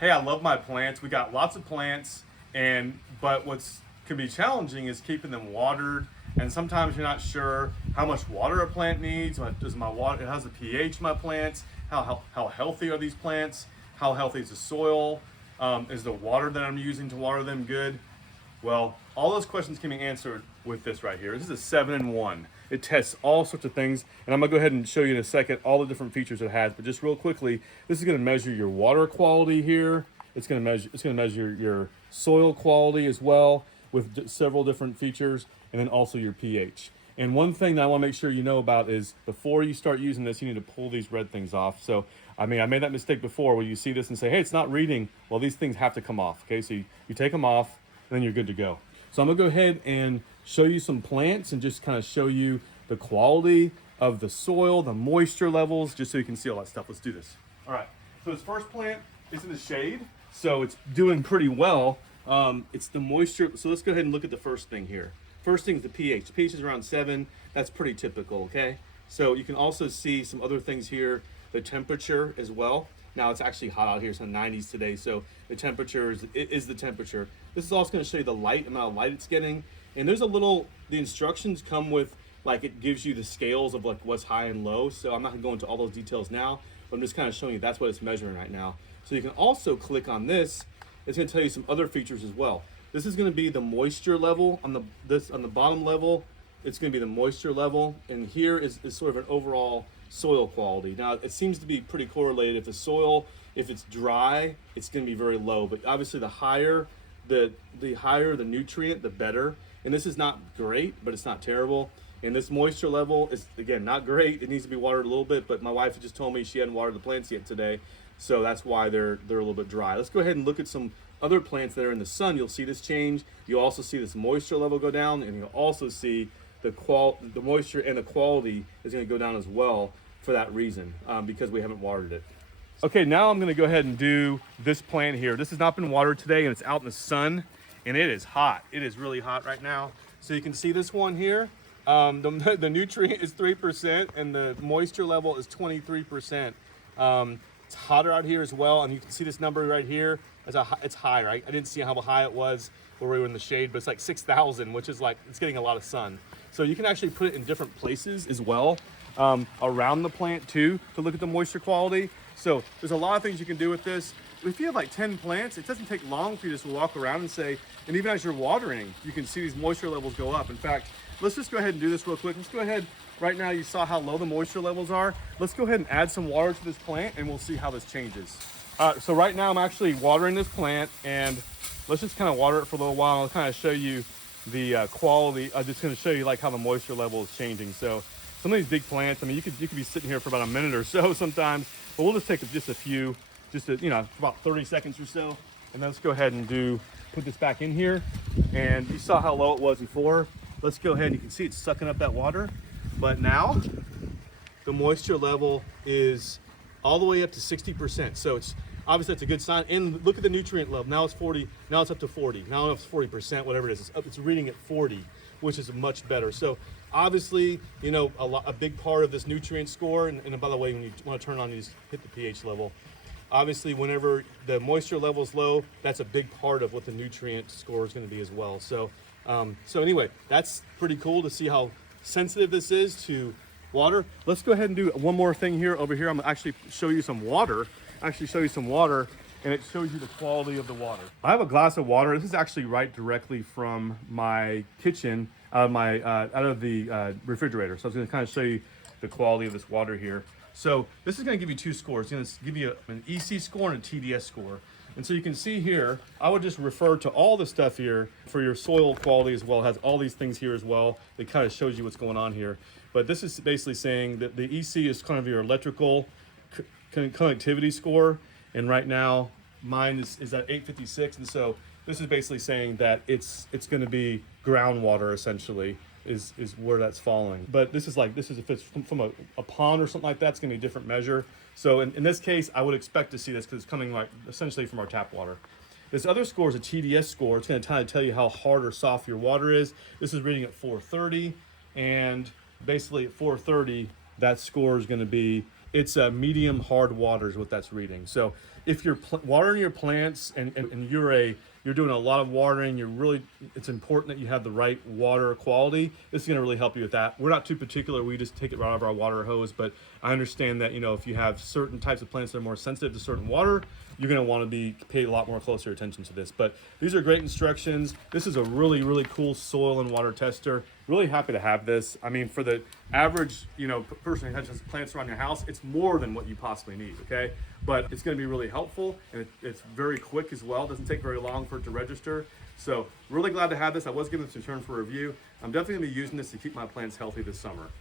hey, I love my plants. We got lots of plants, but what's can be challenging is keeping them watered. And sometimes you're not sure how much water a plant needs. Does my water? How's the pH of my plants? How healthy are these plants? How healthy is the soil? Is the water that I'm using to water them good? Well, all those questions can be answered with this right here. This is a 7-in-1. It tests all sorts of things, and I'm gonna go ahead and show you in a second all the different features it has. But just real quickly, this is gonna measure your water quality here. It's gonna measure your soil quality as well with several different features, and then also your pH. And one thing that I want to make sure you know about is before you start using this, you need to pull these red things off. So, I mean, I made that mistake before where you see this and say, hey, it's not reading. Well, these things have to come off, okay? So you take them off, and then you're good to go. So I'm gonna go ahead and show you some plants and just kind of show you the quality of the soil, the moisture levels, just so you can see all that stuff. Let's do this. All right, so this first plant is in the shade, so it's doing pretty well. It's the moisture. So let's go ahead and look at the first thing here. First thing is the pH. The pH is around 7. That's pretty typical, okay? So you can also see some other things here. The temperature as well. Now it's actually hot out here. It's in the 90s today, so the temperature is the temperature. This is also going to show you the amount of light it's getting. And there's the instructions come with, like, it gives you the scales of like what's high and low. So I'm not going to go into all those details now, but I'm just kind of showing you that's what it's measuring right now. So you can also click on this. It's going to tell you some other features as well. This is going to be the moisture level on the bottom level. It's going to be the moisture level, and here is sort of an overall soil quality. Now it seems to be pretty correlated. If the soil, if it's dry, it's going to be very low. But obviously, the higher the nutrient, the better. And this is not great, but it's not terrible. And this moisture level is, again, not great. It needs to be watered a little bit. But my wife just told me she hadn't watered the plants yet today, so that's why they're a little bit dry. Let's go ahead and look at some other plants that are in the sun. You'll see this change. You'll also see this moisture level go down, and you'll also see the moisture and the quality is going to go down as well for that reason, because we haven't watered it. Okay, now I'm going to go ahead and do this plant here. This has not been watered today, and it's out in the sun, and it is hot. It is really hot right now. So you can see this one here. The nutrient is 3%, and the moisture level is 23%. It's hotter out here as well, and you can see this number right here. It's high, right? I didn't see how high it was where we were in the shade, but it's like 6,000, which is like, it's getting a lot of sun. So you can actually put it in different places as well, around the plant too, to look at the moisture quality. So there's a lot of things you can do with this. If you have like 10 plants, it doesn't take long for you just to walk around and say, and even as you're watering, you can see these moisture levels go up. In fact, let's just go ahead and do this real quick. Let's go ahead. Right now you saw how low the moisture levels are. Let's go ahead and add some water to this plant, and we'll see how this changes. So right now I'm actually watering this plant, and let's just kind of water it for a little while. I'll kind of show you the quality. I'm just going to show you like how the moisture level is changing. So some of these big plants, I mean, you could be sitting here for about a minute or so sometimes, but we'll just take just a few, about 30 seconds or so. And then let's go ahead and put this back in here. And you saw how low it was before. Let's go ahead, and you can see it's sucking up that water. But now the moisture level is all the way up to 60%. So it's obviously that's a good sign. And look at the nutrient level. Now it's 40. Now it's up to 40. Now it's 40%, whatever it is. It's reading at 40, which is much better. So obviously, a big part of this nutrient score. And by the way, when you want to turn on these, hit the pH level. Obviously, whenever the moisture level is low, that's a big part of what the nutrient score is going to be as well. So, anyway, that's pretty cool to see how sensitive this is to water. Let's go ahead and do one more thing here. Over here, I'm gonna actually show you some water. And it shows you the quality of the water. I have a glass of water. This is actually right directly from my kitchen, out of the refrigerator. So I was going to kind of show you the quality of this water here. So this is going to give you two scores. It's going to give you an EC score and a TDS score. And so you can see here, I would just refer to all the stuff here for your soil quality as well. It has all these things here as well. It kind of shows you what's going on here. But this is basically saying that the EC is kind of your electrical conductivity score. And right now, mine is at 856. And so this is basically saying that it's going to be groundwater essentially is where that's falling. But this is if it's from a pond or something like that, it's going to be a different measure. So in this case, I would expect to see this because it's coming like essentially from our tap water. This other score is a TDS score. It's going to kind of tell you how hard or soft your water is. This is reading at 430, and basically at 430, that score is going to be, it's a medium hard water is what that's reading. So if you're watering your plants and you're doing a lot of watering, it's important that you have the right water quality. This is going to really help you with that. We're not too particular. We just take it right out of our water hose, but I understand that, if you have certain types of plants that are more sensitive to certain water, you're going to want to pay a lot more closer attention to this. But these are great instructions. This is a really, really cool soil and water tester. Really happy to have this. I mean, for the average, person who has just plants around your house, it's more than what you possibly need, okay? But it's going to be really helpful, and it's very quick as well. It doesn't take very long for it to register. So really glad to have this. I was giving this a turn for review. I'm definitely going to be using this to keep my plants healthy this summer.